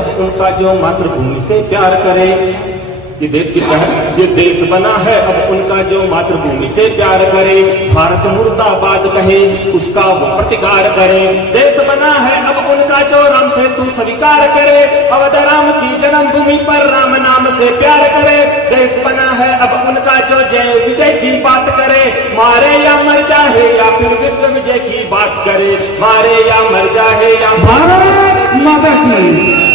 अब उनका जो मातृभूमि से प्यार करे। ये देश की ये देश बना है अब उनका जो मातृभूमि से प्यार करे। भारत मुर्दाबाद कहे उसका वो प्रतिकार करे। देश बना है अब उनका जो राम से तू स्वीकार करे। अवध राम की जन्मभूमि पर राम नाम से प्यार करे। देश बना है अब उनका जो जय विजय की बात करे। मारे या मर जाए या फिर विश्व विजय की बात करे। मारे या मर जाए या भारत माता की।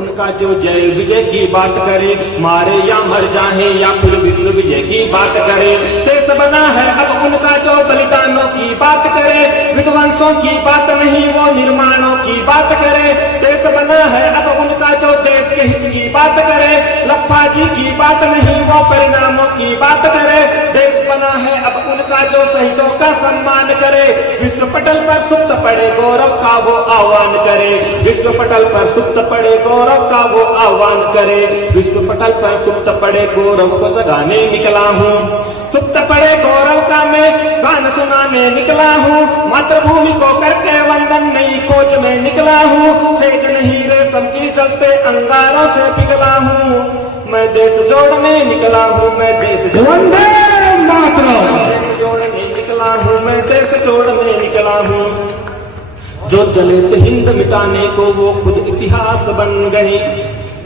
उनका जो जय विजय की बात करे। मारे या मर जाए या फिर विश्व विजय की बात करे। देश बना है अब उनका जो बलिदानों की बात करे। विध्वंसों की बात नहीं वो निर्माणों की बात करे। देश बना है अब उनका जो देश के हित की बात करे। लफ्फाजी की बात नहीं वो परिणामों की बात करे। देश बना है अब उनका जो शहीदों का सम्मान करे। विश्व पटल पर सुप्त पड़े गौरव का वो आह्वान करे। विश्व पटल पर सुप्त पड़े गौरव का वो आह्वान करे। विश्व पटल पर सुप्त पड़े गौरव को जगाने निकला हूँ। सुप्त पड़े गौरव का मैं गान सुनाने निकला हूँ। मातृभूमि को करके वंदन नई खोज में निकला हूँ। सेज नहीं रेशम की चलते अंगारों से पिघला हूँ। मैं देश जोड़ने निकला हूँ। मैं देश वंदे मातरम। जोड़ने निकला हूँ। मैं देश जोड़ने निकला हूँ। जो चले थे हिंद मिटाने को वो खुद इतिहास बन गए।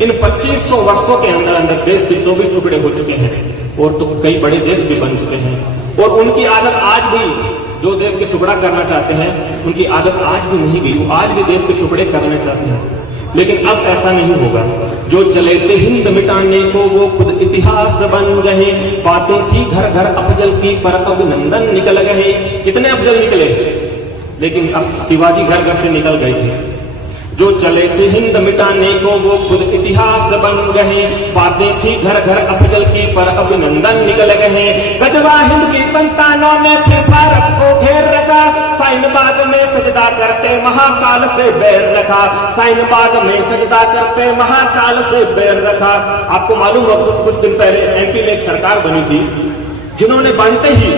इन 2500 वर्षों के अंदर अंदर देश के 24 टुकड़े हो चुके हैं और तो कई बड़े देश भी बन चुके हैं। और उनकी आदत आज भी, जो देश के टुकड़ा करना चाहते हैं उनकी आदत आज भी नहीं गई। वो आज भी देश के टुकड़े करना चाहते हैं, लेकिन अब ऐसा नहीं होगा। जो चले थे हिंद मिटाने को वो खुद इतिहास बन गए। बातें थी घर घर अफजल की पर अभिनंदन निकल गए। कितने अफजल निकले, लेकिन अब शिवाजी घर घर से निकल गए थे। जो चले थे हिंद मिटाने को वो खुद इतिहास बन गए। बातें थी घर घर अफजल की पर अभिनंदन निकल गए। गजवा हिंद की संतानों ने फिर भारत को घेर रखा। साइन बाग में सजदा करते महाकाल से बैर रखा। साइन बाग में सजदा करते महाकाल से बैर रखा। आपको मालूम हो कुछ दिन पहले एमपी में एक सरकार बनी थी जिन्होंने बनते ही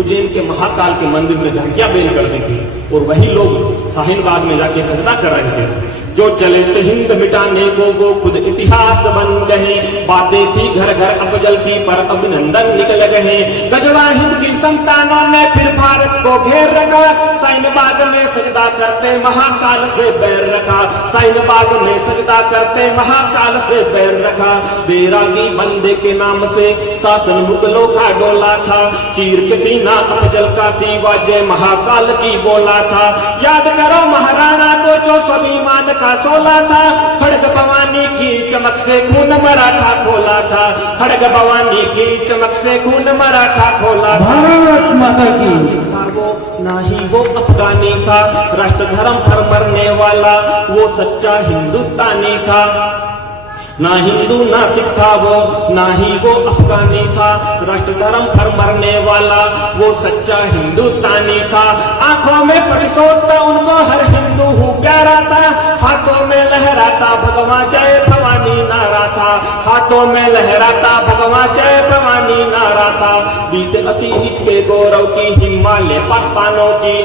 उज्जैन के महाकाल के मंदिर में घंटियां बेल कर दी थी और वही लोग शाहीन बाग में जाके सजदा कर रहे थे। जो चले थे हिंद मिटाने को वो खुद इतिहास बन गए। बातें थी घर घर अफजल की पर अभिनंदन निकल गए। गजवा हिंद की संतानों ने फिर भारत को घेर रखा। साइन बाग में सजदा करते महाकाल से बैर रखा। साइन बाग में सजदा करते महाकाल से बैर रखा। बैरागी बंदे के नाम से शासन मुगलों का डोला था। चीर के सीना अफजल का सीवा जय महाकाल की बोला था। याद करो महाराणा को जो स्वाभिमान का सोला था। खड़ग भवानी की चमक से खून मराठा खोला था। खड़ग भवानी की चमक से खून मराठा खोला था। भारत माता की। वो ना ही वो अफगानी था, राष्ट्र धर्म पर मरने वाला वो सच्चा हिंदुस्तानी था। ना हिंदू ना सिख था वो, ना ही वो अफगानी था, राष्ट्र धर्म पर मरने वाला वो सच्चा हिंदुस्तानी था। आंखों में परिशोधता उनको हर हिंदू हूँ प्यारा था। हाथों में लहराता भगवान जय भवानी नारा था। हाथों में लहराता भगवान जय भवानी नारा था। बीते अतीत के गौरव की हिमालय पासवानों की।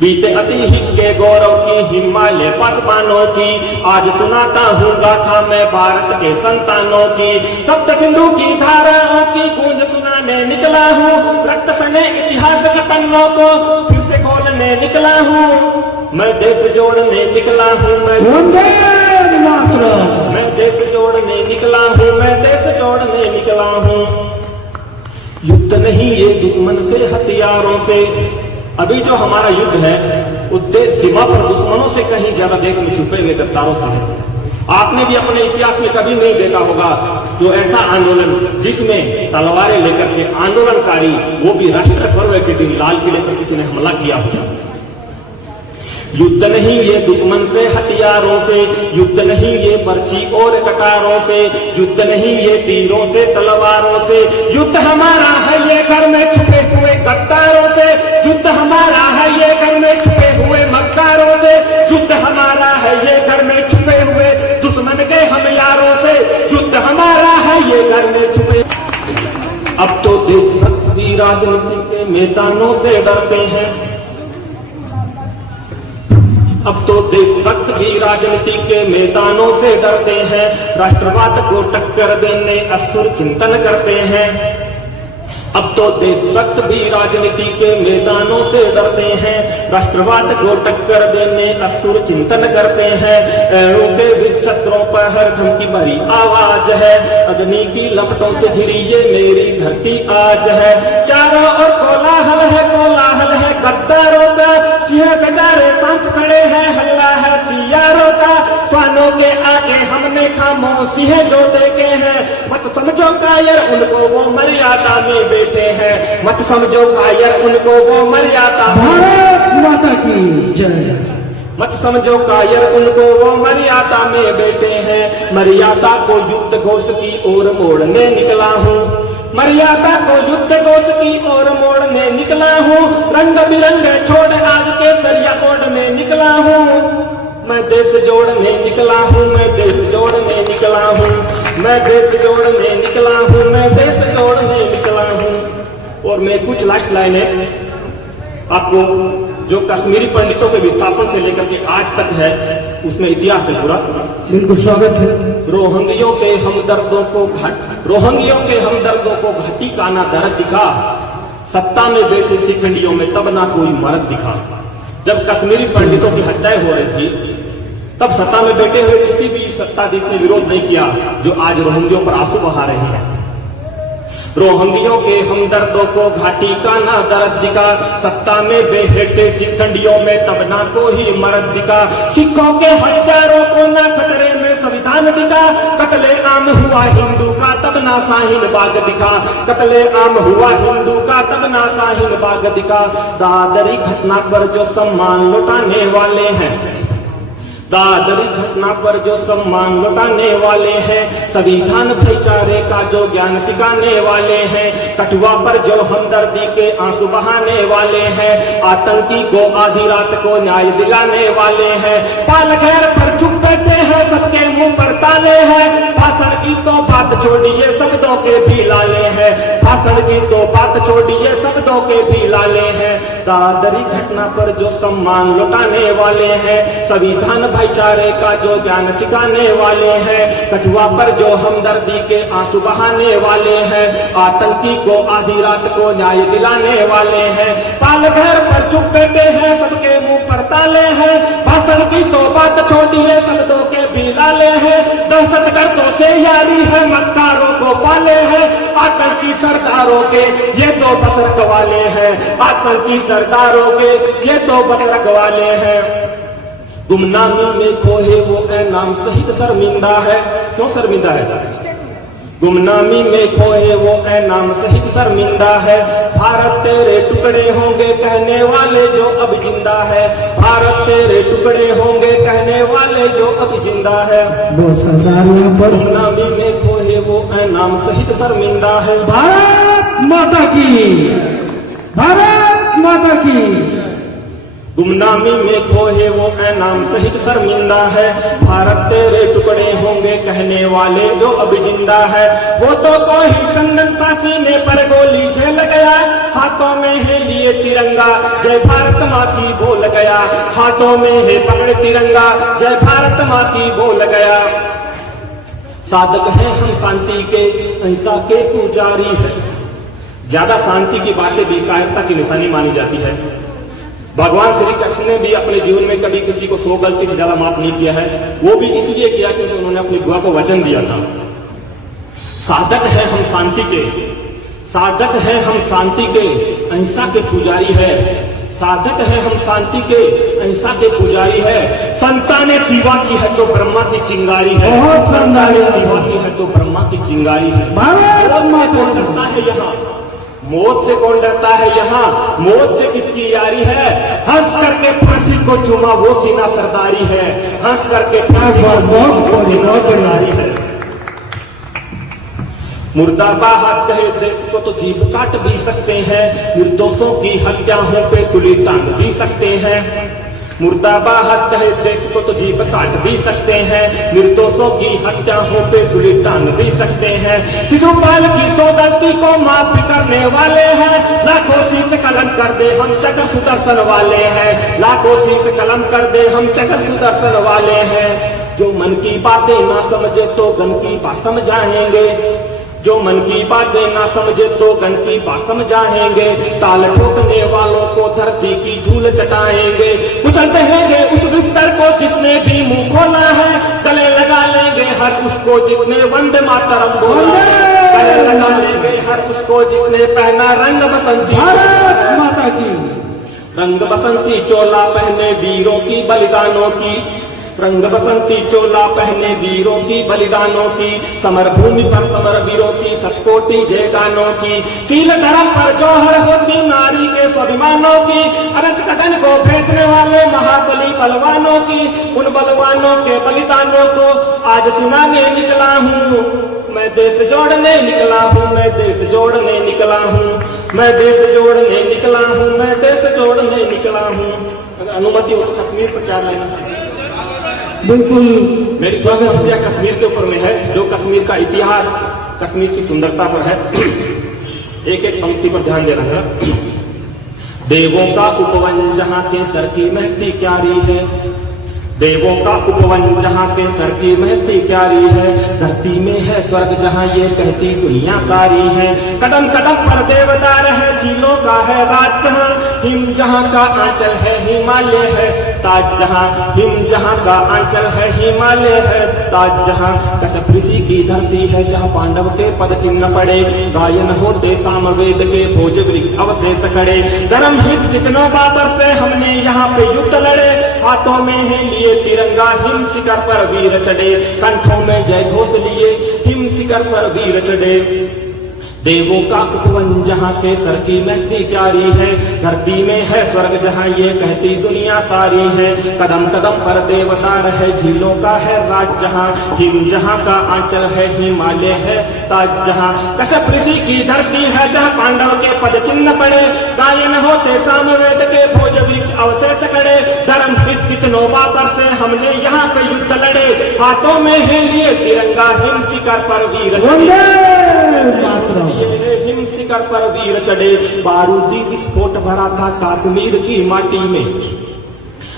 बीते अतीत के गौरव की हिमालय पासवानों की। आज सुनाता हूँ गाथा मैं भारत के संतानों की। सप्त सिंधु की धाराओं की गूंज सुनाने निकला हूँ। रक्त सने इतिहास के पन्नों को फिर से खोलने निकला हूँ। मैं देश जोड़ने निकला हूँ। मैं देश जोड़ने निकला हूँ। मैं देश जोड़ने निकला हूँ। युद्ध नहीं ये दुश्मन से हथियारों से। अभी जो हमारा युद्ध है वो सीमा पर दुश्मनों से कहीं ज्यादा देश में छुपे हुए गद्दारों से है। आपने भी अपने इतिहास में कभी नहीं देखा होगा जो ऐसा आंदोलन जिसमें तलवारें लेकर के आंदोलनकारी, वो भी राष्ट्र पर्व के दिन लाल किले पर किसी ने हमला किया होगा। युद्ध नहीं ये दुश्मन से हथियारों से। युद्ध नहीं ये पर्ची और कटारों से। युद्ध नहीं ये तीरों से तलवारों से। युद्ध हमारा है ये घर में छुपे हुए गद्दारों से। युद्ध हमारा है ये घर में छुपे हुए मक्कारों से। युद्ध हमारा है ये घर में छुपे हुए दुश्मन के हम यारों से। युद्ध हमारा है ये घर में छुपे। अब तो देशभक्त भी राजनीति के मैदानों से डरते हैं। अब तो देशभक्त भी राजनीति के मैदानों से डरते हैं, राष्ट्रवाद को टक्कर देने असुर चिंतन करते हैं। अब तो देशभक्त भी राजनीति के मैदानों से डरते हैं, राष्ट्रवाद को टक्कर देने असुर चिंतन करते हैं। एड़ों के विच्छत्रों पर हर धमकी भरी आवाज है, अग्नि की लपटों से घिरी ये मेरी धरती आज है। चारों ओर कोलाहल है गद्दारों का, सिंह बेचारे शांत खड़े हैं, हल्ला है सियारों का। स्वानों के आगे हमने खामोशी है जो देखे हैं, मत समझो कायर उनको वो मर्यादा में बैठे हैं, मत समझो कायर उनको वो मर्यादा भारत माता की जय। मत समझो कायर उनको वो मर्यादा में बैठे हैं। मर्यादा को युद्ध घोष की ओर मोड़ने निकला हूँ, मर्यादा को युद्ध घोष की ओर मोड़ने निकला हूँ। रंग बिरंगे छोड़ आज के सरिया ओढ़ने निकला हूँ। मैं देश जोड़ने निकला हूँ, मैं देश जोड़ने निकला हूँ, मैं देश जोड़ने निकला हूँ, मैं देश जोड़ने निकला हूँ। और मैं कुछ लास्ट लाइनें आपको जो कश्मीरी पंडितों के विस्थापन से लेकर के आज तक है उसमें इतिहास है पूरा। बिल्कुल स्वागत है। रोहंगियों के हमदर्दों को घाटी का ना दर्द दिखा, सत्ता में बैठे शिखंडियों में तब ना कोई मर्द दिखा। जब कश्मीरी पंडितों की हत्याएं हो रही थी तब सत्ता में बैठे हुए किसी भी सत्ताधीश ने विरोध नहीं किया जो आज रोहंगियों पर आंसू बहा रहे हैं। रोहंगियों के हमदर्दों को घाटी का ना दर्द दिखा, सत्ता में बेहटे शिखंडियों में तब ना कोई मर्द दिखा। सिखों के हत्यारों को ना खतरे में संविधान दिखा, कत्ले आम हुआ हिंदू का तब ना शाहीन बाग दिखा, कत्ले आम हुआ हिंदू का तब ना शाहीन बाग दिखा। दादरी घटना पर जो सम्मान लौटाने वाले हैं, दादरी घटना पर जो सम्मान लौटाने वाले हैं, संविधान भाईचारे का जो ज्ञान सिखाने वाले हैं, कठुआ पर जो हमदर्दी के आंसू बहाने वाले हैं, आतंकी को आधी रात को न्याय दिलाने वाले हैं, पालघर पर चुप बैठे हैं सबके मुंह पर ताले हैं। भाषण की तो बात छोड़िए शब्दों के भी लाले हैं, भाषण की तो बात छोड़िए शब्दों के भी लाले हैं। दादरी घटना पर जो सम्मान लौटाने वाले हैं, संविधान भाईचारे का जो ज्ञान सिखाने वाले हैं, कठुआ पर जो हमदर्दी के आंसू बहाने वाले हैं, आतंकी को आधी रात को न्याय दिलाने वाले हैं, पालघर पर चुप बैठे हैं सबके मुंह पर ताले हैं। भाषण की तो बात छोड़िए शब्दों के भी लाले हैं, दहशतगर्दों से यारी है मक्कारों को पाले हैं, आतंकी सरदारों के ये तो बस रखवाले हैं, आतंकी सरदारों के ये तो बस रखवाले हैं। गुमनामी में खोए वो नाम शहीद शर्मिंदा है, क्यों शर्मिंदा है? गुमनामी में खोए वो नाम शहीद शर्मिंदा है। भारत तेरे टुकड़े होंगे कहने वाले जो अब जिंदा है, भारत तेरे टुकड़े होंगे कहने वाले जो अब जिंदा है। गुमनामी में खोए वो नाम शहीद शर्मिंदा है। भारत माता की, भारत माता की। गुमनामी में खोए वो नाम शहीद शर्मिंदा है, भारत तेरे टुकड़े होंगे कहने वाले जो अब जिंदा है। वो तो कोई चंदन का सीने पर गोली झेल गया, हाथों में है लिए तिरंगा जय भारत माँ की बोल गया, हाथों में है पकड़ तिरंगा जय भारत माँ की बोल गया। साधक हैं हम शांति के, अहिंसा के पुजारी है। ज्यादा शांति की बातें भी कायरता की निशानी मानी जाती है। भगवान श्री कृष्ण ने भी अपने जीवन में कभी किसी को 100 गलती से ज्यादा माफ नहीं किया है, वो भी इसलिए किया क्योंकि उन्होंने अपनी बुआ को वचन दिया था। साधक है हम शांति के, साधक है हम शांति के, अहिंसा के पुजारी है। साधक है हम शांति के, अहिंसा के पुजारी है। संताने शिवा की है तो ब्रह्मा की चिंगारी है, संताने शिवा की है तो ब्रह्मा की चिंगारी है। कौन डरता है यहाँ, मौत से कौन डरता है यहाँ, मौत से किसकी यारी है। हंस करके फांसी को चूमा वो सीना सरदारी है, हंस करके फांसी को चूमा वो सीना सरदारी है। मुर्दाबाद कहे देश को तो जीभ काट भी सकते हैं, निर्दोषों की हत्याओं पे सुली टांग भी सकते हैं। मुर्दाबाद कहे देश को तो जीभ काट भी सकते हैं, निर्दोषों की हत्याओं पे सुली टांग भी सकते हैं। शिशुपाल की सौदत्ती को माफ करने वाले हैं, लाखों शीश कलम कर दे हम चक्र सुदर्शन वाले हैं, लाखों शीश कलम कर दे हम चक्र सुदर्शन वाले हैं। जो मन की बातें ना समझे तो गन की बात समझाएंगे, जो मन की बातें ना समझे तो गन की बात समझाएंगे। ताल ठोकने वालों को धरती की धूल चटाएंगे, कुचल देंगे उस बिस्तर को जिसने भी मुंह खोला है, गले लगा लेंगे हर उसको जिसने वंदे मातरम बोला है, गले लगा लेंगे हर उसको जिसने पहना रंग बसंती, भारत माता की, रंग बसंती चोला पहने वीरों की बलिदानों की, रंग बसंती चोला पहने वीरों की बलिदानों की, समर भूमि पर समर वीरों की सतकोटि जयगानों की, सील धर्म पर जौहर होती नारी के स्वाभिमानों की, अनंत गगन को भेदने वाले महाबली बलवानों की, उन बलवानों के बलिदानों को आज सुनाने निकला हूँ। मैं देश जोड़ने निकला हूँ, मैं देश जोड़ने निकला हूँ, मैं देश जोड़ने निकला हूँ, मैं देश जोड़ने निकला हूँ। अगर अनुमति हो तो कश्मीर पर 4 लाइन बिल्कुल मेरी समस्या कश्मीर के ऊपर में है, जो कश्मीर का इतिहास, कश्मीर की सुंदरता पर है। एक एक पंक्ति पर ध्यान देना है। देवों का उपवन जहाँ के सर की महती क्यारी है, देवों का उपवन जहाँ के सर की महती क्यारी है, धरती में है स्वर्ग जहाँ ये कहती दुनिया सारी है। कदम कदम पर देवदार है, झीलों का है राज जहाँ, हिम जहाँ का आंचल है हिमालय है ताज जहाँ, हिम जहाँ का आंचल है हिमालय है ताज जहाँ। कश्यप ऋषि की धरती है जहाँ पांडव के पद चिन्ह पड़े, गायन होते सामवेद के भोज वृक्ष अवशेष खड़े। धर्म हित कितनों बाबर से हमने यहाँ पे युद्ध लड़े, हाथों में है लिए तिरंगा, हिम शिखर पर वीर चढ़े, कंठों में जय घोष लिए हिम शिखर पर वीर चढ़े। देवों का उपवन जहाँ के सर की महती क्यारी है, धरती में है स्वर्ग जहाँ ये कहती दुनिया सारी है। कदम कदम पर देवदार है, झीलों का है राज जहाँ, हिम जहाँ का आंचल है हिमालय है ताज जहाँ। कश्यप ऋषि की धरती है जहाँ पांडव के पद चिन्ह पड़े, गायन होते सामवेद के भोज वृक्ष अवशेष खड़े। धर्म हित कितनों बाबर से हमने यहाँ पे युद्ध लड़े, हाथों में है लिए तिरंगा, हिम शिखर पर वीर हिम शिखर पर वीर चढ़े। बारूदी विस्फोट भरा था कश्मीर की माटी में,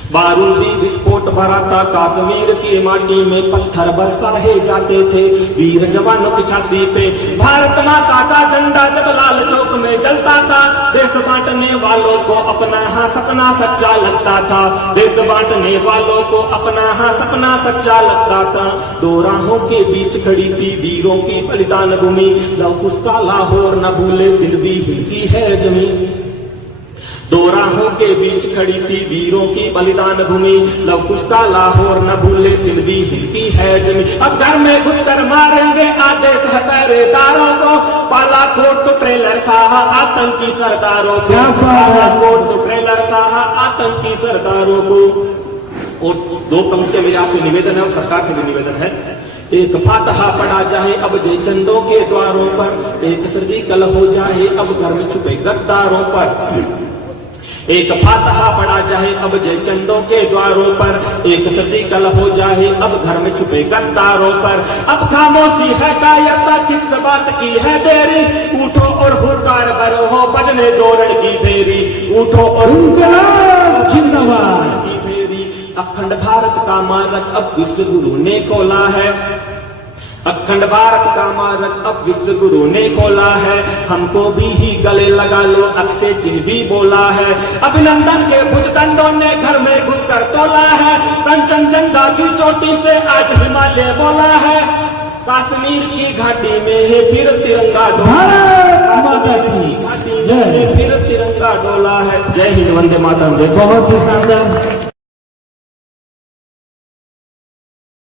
बारूदी विस्फोट भरा था कश्मीर की माटी में, पत्थर बरसाए जाते थे वीर जवानों की छाती पे। भारत माता का झंडा जब लाल चौक में जलता था, देश बांटने वालों को अपना हाँ सपना सच्चा लगता था, देश बांटने वालों को अपना हाँ सपना सच्चा लगता था। दो राहों के बीच खड़ी थी वीरों की बलिदान भूमि, लव उसका लाहौर न भूले सिंध भी हिलती है जमीन। दो राहों के बीच खड़ी थी वीरों की बलिदान भूमि, लव कुश का लाहौर न भूले सिंध भी हिलती है जमीन। अब घर में घुसकर मारेंगे आदेश है पहरेदारों को, बालाकोट तो ट्रेलर था आतंकी सरदारों को, बालाकोट तो ट्रेलर था आतंकी सरदारों को। और 2 पंक्तियां मेरे आपसे निवेदन है और सरकार से भी निवेदन है। एक फातहा पड़ा जाए अब जय चंदों के द्वारों पर, एक सर्जिकल हो जाए अब घर में छुपे गद्दारों पर। एक फातहा पड़ा जाए अब जय चंदों के द्वारों पर, एक सर्जिकल हो जाए अब घर में छुपे गद्दारों पर। अब खामोशी है कायरता, किस बात की है देरी, उठो और हुंकार भरो हो बजने दौरण की भेरी, उठो और जिंदाबाद की भेरी। अखंड भारत का मारक अब विश्व गुरु ने खोला है, अखंड भारत का मारक अब विश्व गुरु ने खोला है। हमको भी ही गले लगा लो अक्षय चिन्ह भी बोला है, अभिनंदन के भुजदंडों ने घर में घुसकर तोला है। कंचनजंगा की चोटी से आज हिमालय बोला है, कश्मीर की घाटी में है फिर तिरंगा डोला, कश्मीर की घाटी में है फिर तिरंगा डोला है। जय हिंद, वंदे मातरम। बहुत ही शानदार।